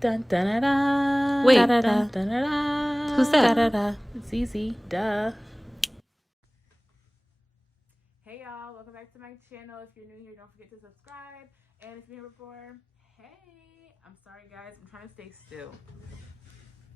Dun, dun, dun, dun. Wait, Dun, dun, dun, dun, dun. who's that? Dun, dun, dun. It's easy. Duh. Hey y'all, welcome back to my channel. If you're new here, don't forget to subscribe. And if you're here before, hey, I'm sorry guys, I'm trying to stay still.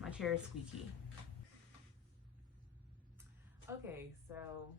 My chair is squeaky. Okay, so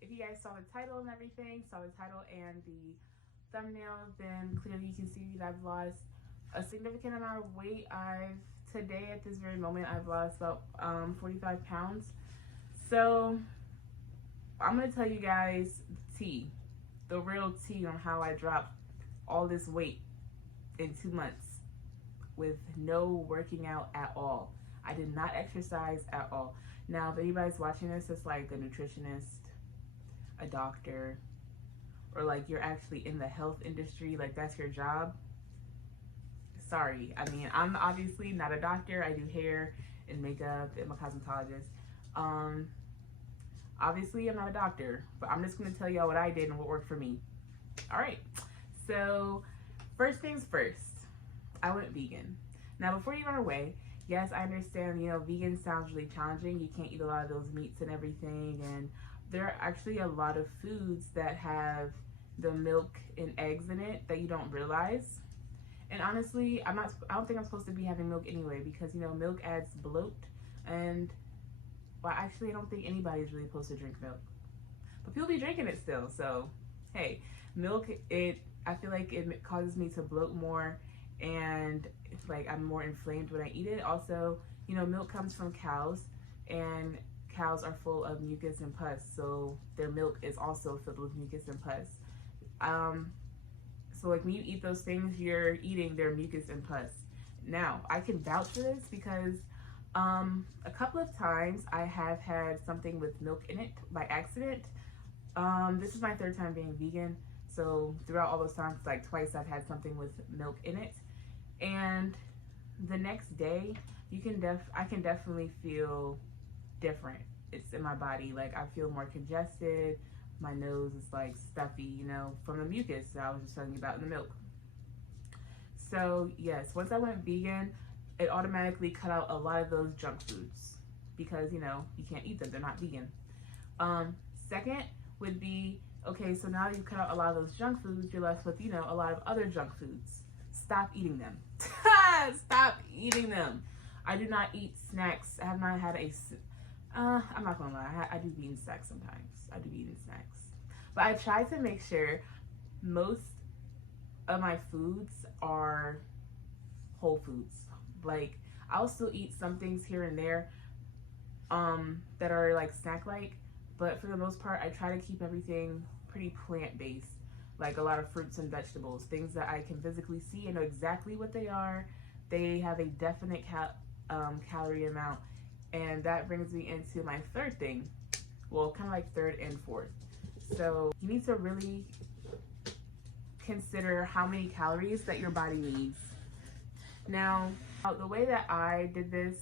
if you guys saw the title and everything, saw the title and the thumbnail, then clearly you can see that I've lost a significant amount of weight. Today at this very moment, I've lost about 45 pounds. So I'm gonna tell you guys the real tea on how I dropped all this weight in 2 months with no working out at all. I did not exercise at all. Now, if anybody's watching this, it's like a nutritionist, a doctor, or like you're actually in the health industry, like that's your job. Sorry, I mean, I'm obviously not a doctor. I do hair and makeup. I'm a cosmetologist. Obviously, I'm not a doctor, but I'm just going to tell y'all what I did and what worked for me. All right. So, first things first, I went vegan. Now, before you run away, yes, I understand, vegan sounds really challenging. You can't eat a lot of those meats and everything. And there are actually a lot of foods that have the milk and eggs in it that you don't realize. And honestly, I don't think I'm supposed to be having milk anyway because, milk adds bloat and well, actually, I don't think anybody's really supposed to drink milk. But people be drinking it still. So, hey, milk, I feel like it causes me to bloat more and it's like I'm more inflamed when I eat it. Also, milk comes from cows and cows are full of mucus and pus. So their milk is also filled with mucus and pus. So like when you eat those things, you're eating their mucus and pus. Now, I can vouch for this because a couple of times I have had something with milk in it by accident. This is my third time being vegan. So throughout all those times, like twice I've had something with milk in it. And the next day, I can definitely feel different. It's in my body. Like I feel more congested. My nose is like stuffy, from the mucus that I was just talking about in the milk. So yes, once I went vegan, it automatically cut out a lot of those junk foods because, you can't eat them. They're not vegan. Second would be, okay, so now you've cut out a lot of those junk foods, you're left with, a lot of other junk foods. Stop eating them. Stop eating them. I do not eat snacks. I have not had I'm not gonna lie, I do be eating snacks sometimes. I do be eating snacks. But I try to make sure most of my foods are whole foods. Like I'll still eat some things here and there that are like snack-like, but for the most part I try to keep everything pretty plant-based, like a lot of fruits and vegetables, things that I can physically see and know exactly what they are. They have a definite calorie amount, and that brings me into my third thing, well, kind of like third and fourth. So you need to really consider how many calories that your body needs. Now, the way that I did this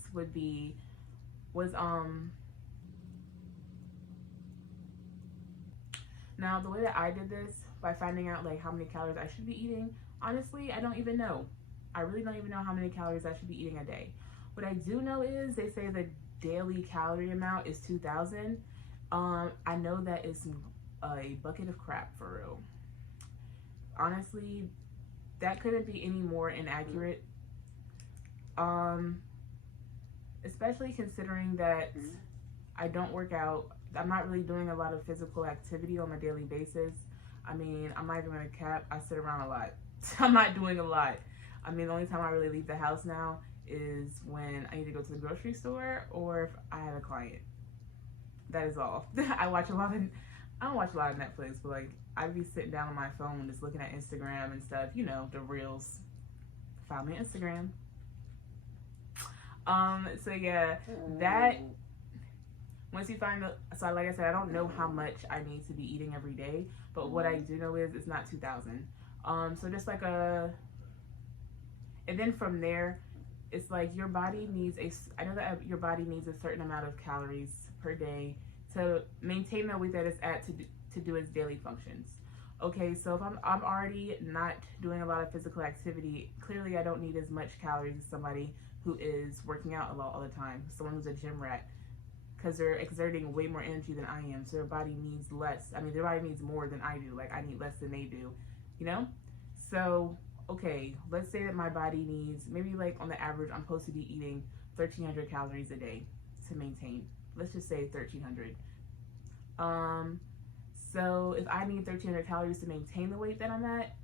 now the way that I did this by finding out like how many calories I should be eating, honestly, I don't even know. I really don't even know how many calories I should be eating a day. What I do know is they say the daily calorie amount is 2,000. I know that is a bucket of crap for real. Honestly, that couldn't be any more inaccurate. Especially considering that I don't work out. I'm not really doing a lot of physical activity on a daily basis. I mean, I'm not even gonna cap, I sit around a lot. I'm not doing a lot. I mean, the only time I really leave the house now is when I need to go to the grocery store or if I have a client. That is all. I don't watch a lot of Netflix, but like I'd be sitting down on my phone just looking at Instagram and stuff, the reels. Follow me on Instagram. So yeah, that once you find so like I said, I don't know how much I need to be eating every day, but what I do know is it's not 2,000. So just like and then from there, it's like your body needs I know that your body needs a certain amount of calories per day to maintain the weight that it's at to do its daily functions. Okay, so if I'm already not doing a lot of physical activity, clearly I don't need as much calories as somebody who is working out a lot all the time. Someone who's a gym rat, because they're exerting way more energy than I am, so their body needs less. I mean, their body needs more than I do. Like I need less than they do, you know. So okay, let's say that my body needs maybe like on the average I'm supposed to be eating 1,300 calories a day to maintain. Let's just say 1,300. Um, so if I need 1,300 calories to maintain the weight that I'm at,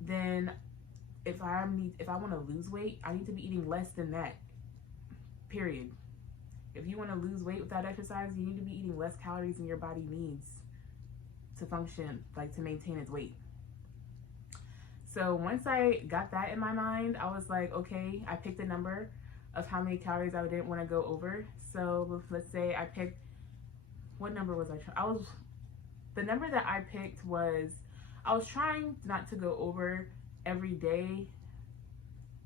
then if I want to lose weight, I need to be eating less than that. Period. If you want to lose weight without exercise, you need to be eating less calories than your body needs to function, like to maintain its weight. So once I got that in my mind, I was like, okay, I picked a number of how many calories I didn't want to go over. So let's say I picked, what number was the number that I picked was, I was trying not to go over every day.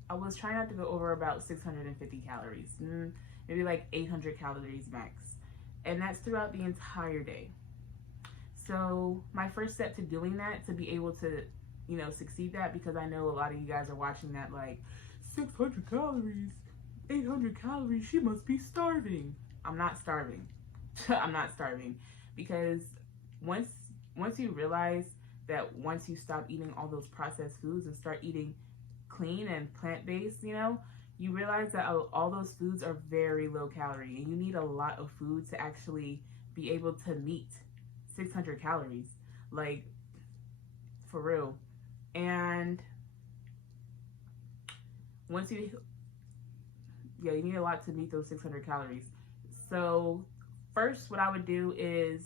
I was trying not to go over about 650 calories, maybe like 800 calories max. And that's throughout the entire day. So my first step to doing that, to be able to, succeed that, because I know a lot of you guys are watching that like, 600 calories, 800 calories, she must be starving. I'm not starving. I'm not starving, because once you realize that once you stop eating all those processed foods and start eating clean and plant-based, you realize that all those foods are very low calorie, and you need a lot of food to actually be able to meet 600 calories, like for real. And you need a lot to meet those 600 calories. So first, what I would do is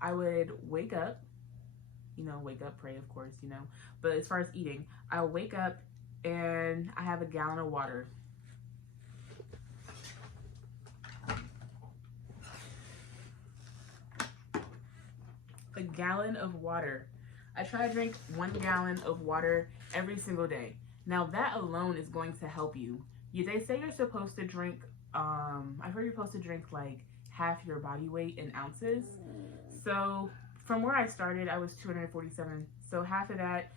I would wake up, pray, of course, but as far as eating, I would wake up and I have a gallon of water. A gallon of water. I try to drink 1 gallon of water every single day. Now that alone is going to help you. They say you're supposed to drink, I've heard you're supposed to drink like half your body weight in ounces. So from where I started, I was 247. So half of that,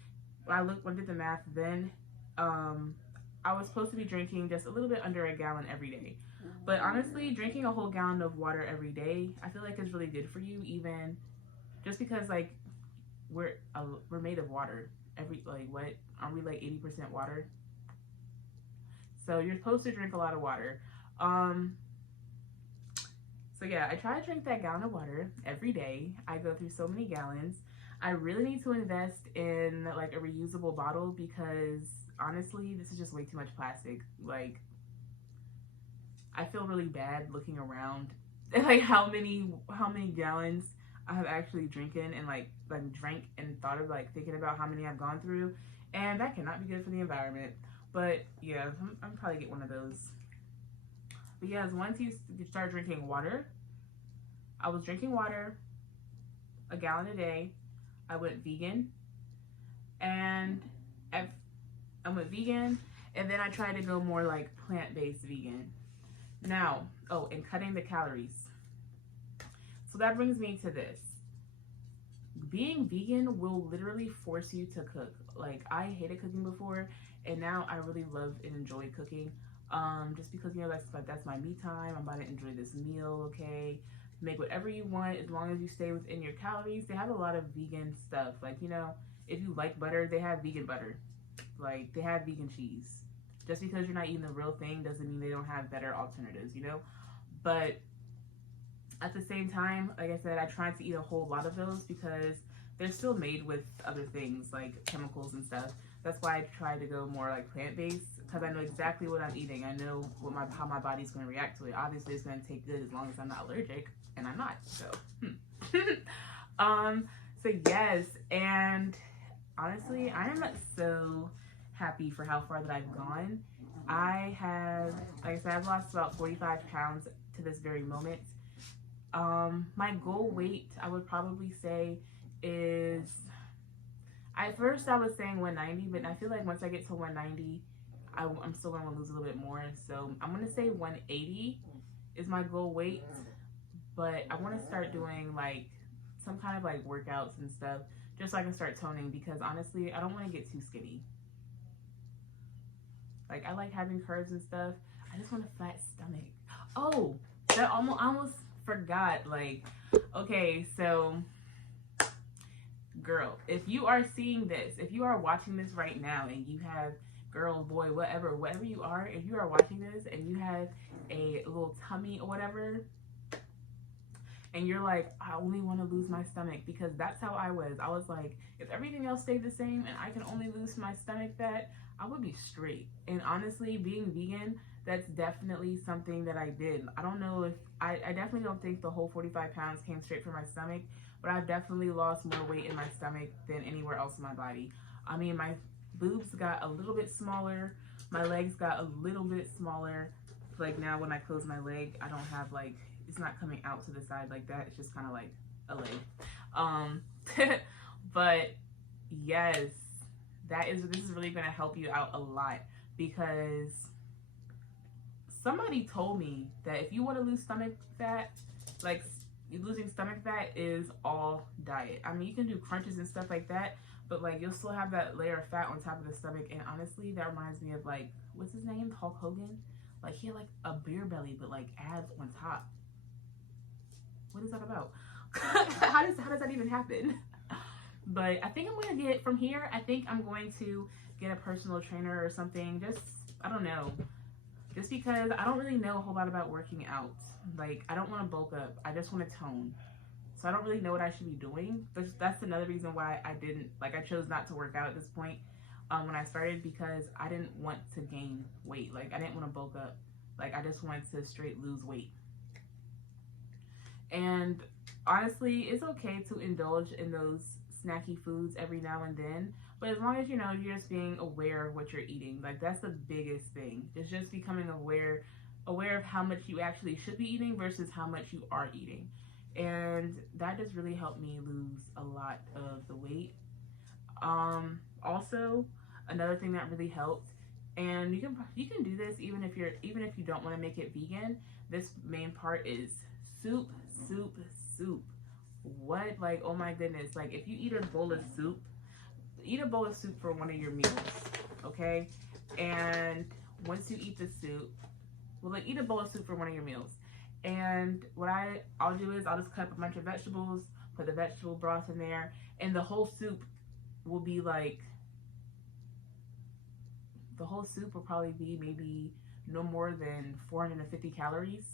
I did the math then, I was supposed to be drinking just a little bit under a gallon every day. But honestly, drinking a whole gallon of water every day, I feel like is really good for you, even just because like we're made of water. Aren't we like 80% water? So you're supposed to drink a lot of water. So yeah, I try to drink that gallon of water every day. I go through so many gallons. I really need to invest in like a reusable bottle, because honestly, this is just way too much plastic. Like, I feel really bad looking around at like how many gallons I have actually drinking and like drank and thought of like thinking about how many I've gone through, and that cannot be good for the environment. But yeah, I'm probably get one of those. But yeah, once you start drinking water, I was drinking water a gallon a day. I went vegan, and I went vegan, and then I tried to go more like plant-based vegan. Now, and cutting the calories. So that brings me to this. Being vegan will literally force you to cook. Like, I hated cooking before, and now I really love and enjoy cooking. Just because, that's my me time. I'm about to enjoy this meal, okay? Make whatever you want as long as you stay within your calories. They have a lot of vegan stuff. Like, if you like butter, they have vegan butter. Like, they have vegan cheese. Just because you're not eating the real thing doesn't mean they don't have better alternatives, But at the same time, like I said, I try to eat a whole lot of those because they're still made with other things like chemicals and stuff. That's why I try to go more like plant-based, because I know exactly what I'm eating. I know how my body's going to react to it. Obviously, it's going to take good as long as I'm not allergic, and I'm not. So, so yes, and honestly, I am so happy for how far that I've gone. I have, like I said, I've lost about 45 pounds to this very moment. My goal weight, I would probably say, is, at first I was saying 190, but I feel like once I get to 190, I'm still going to lose a little bit more. So I'm going to say 180 is my goal weight, but I want to start doing like some kind of like workouts and stuff just so I can start toning, because honestly, I don't want to get too skinny. Like, I like having curves and stuff. I just want a flat stomach. Oh, that I almost forgot. Like, okay, so girl, if you are seeing this, if you are watching this right now and you have, girl, boy, whatever you are, if you are watching this and you have a little tummy or whatever, and you're like, I only want to lose my stomach, because that's how I was. I was like, if everything else stayed the same and I can only lose my stomach fat, I would be straight. And honestly, being vegan, that's definitely something that I did. I don't know if, I definitely don't think the whole 45 pounds came straight from my stomach, but I've definitely lost more weight in my stomach than anywhere else in my body. I mean, my boobs got a little bit smaller. My legs got a little bit smaller. Like now when I close my leg, I don't have like, it's not coming out to the side like that. It's just kind of like a leg. But yes, this is really going to help you out a lot, because somebody told me that if you want to lose stomach fat, like losing stomach fat is all diet. I mean, you can do crunches and stuff like that, but like you'll still have that layer of fat on top of the stomach. And honestly, that reminds me of like, what's his name? Hulk Hogan. Like he had like a beer belly, but like abs on top. What is that about? how does that even happen? But I think I'm gonna get from here. I think I'm going to get a personal trainer or something. Just, I don't know. Just because I don't really know a whole lot about working out. Like, I don't want to bulk up. I just want to tone. So I don't really know what I should be doing. But that's another reason why I chose not to work out at this point when I started, because I didn't want to gain weight. Like, I didn't want to bulk up. Like, I just wanted to straight lose weight. And honestly, it's okay to indulge in those snacky foods every now and then. But as long as you know you're just being aware of what you're eating, like that's the biggest thing. It's just becoming aware of how much you actually should be eating versus how much you are eating. And that just really helped me lose a lot of the weight. Also, another thing that really helped, and you can do this even if you don't want to make it vegan. This main part is soup. What? Like, oh my goodness. Like, if you eat a bowl of soup, eat a bowl of soup for one of your meals, okay? And once you eat the soup, well, like, eat a bowl of soup for one of your meals. And what I'll do is I'll just cut up a bunch of vegetables, put the vegetable broth in there, and the whole soup will be like, probably be maybe no more than 450 calories.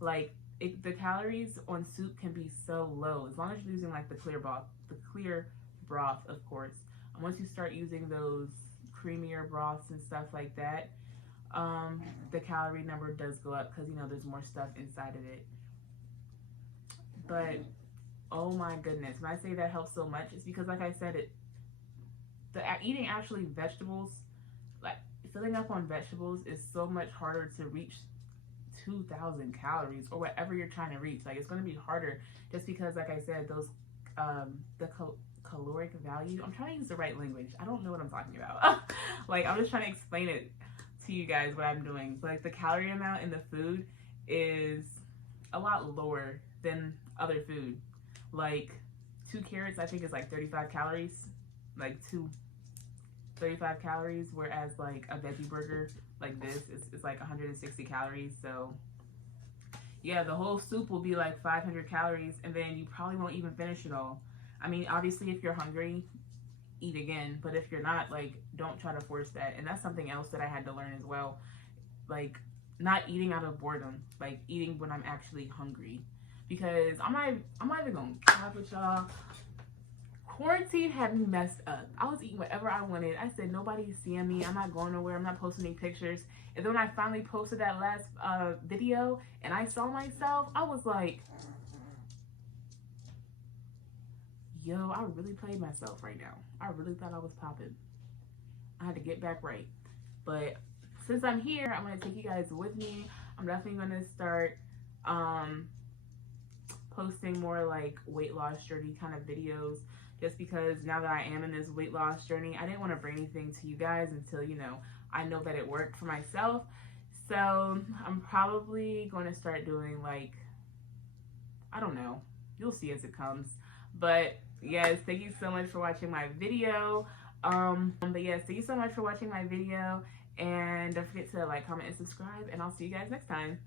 Like, the calories on soup can be so low, as long as you're using like the clear broth, of course. And once you start using those creamier broths and stuff like that, the calorie number does go up, because there's more stuff inside of it. But oh my goodness, when I say that helps so much, it's because, like I said, eating actually vegetables, like filling up on vegetables, is so much harder to reach 2,000 calories or whatever you're trying to reach. Like, it's going to be harder, just because, like I said, those caloric value, I'm trying to use the right language, I don't know what I'm talking about. Like, I'm just trying to explain it to you guys what I'm doing. Like, the calorie amount in the food is a lot lower than other food. Like 2 carrots I think is like 35 calories, like 35 calories, whereas like a veggie burger like this is like 160 calories. So yeah, the whole soup will be like 500 calories, and then you probably won't even finish it all. I mean, obviously if you're hungry, eat again, but if you're not, like, don't try to force that. And that's something else that I had to learn as well. Like, not eating out of boredom, like eating when I'm actually hungry. Because I'm not even gonna cap with y'all. Quarantine had me messed up. I was eating whatever I wanted. I said, nobody's seeing me. I'm not going nowhere. I'm not posting any pictures. And then when I finally posted that last video and I saw myself, I was like, yo, I really played myself right now. I really thought I was popping. I had to get back right. But since I'm here, I'm going to take you guys with me. I'm definitely going to start posting more like weight loss journey kind of videos, just because now that I am in this weight loss journey, I didn't want to bring anything to you guys until, I know that it worked for myself. So I'm probably going to start doing, like, I don't know, you'll see as it comes. But Yes, thank you so much for watching my video. But yes, thank you so much for watching my video. And don't forget to like, comment, and subscribe. And I'll see you guys next time.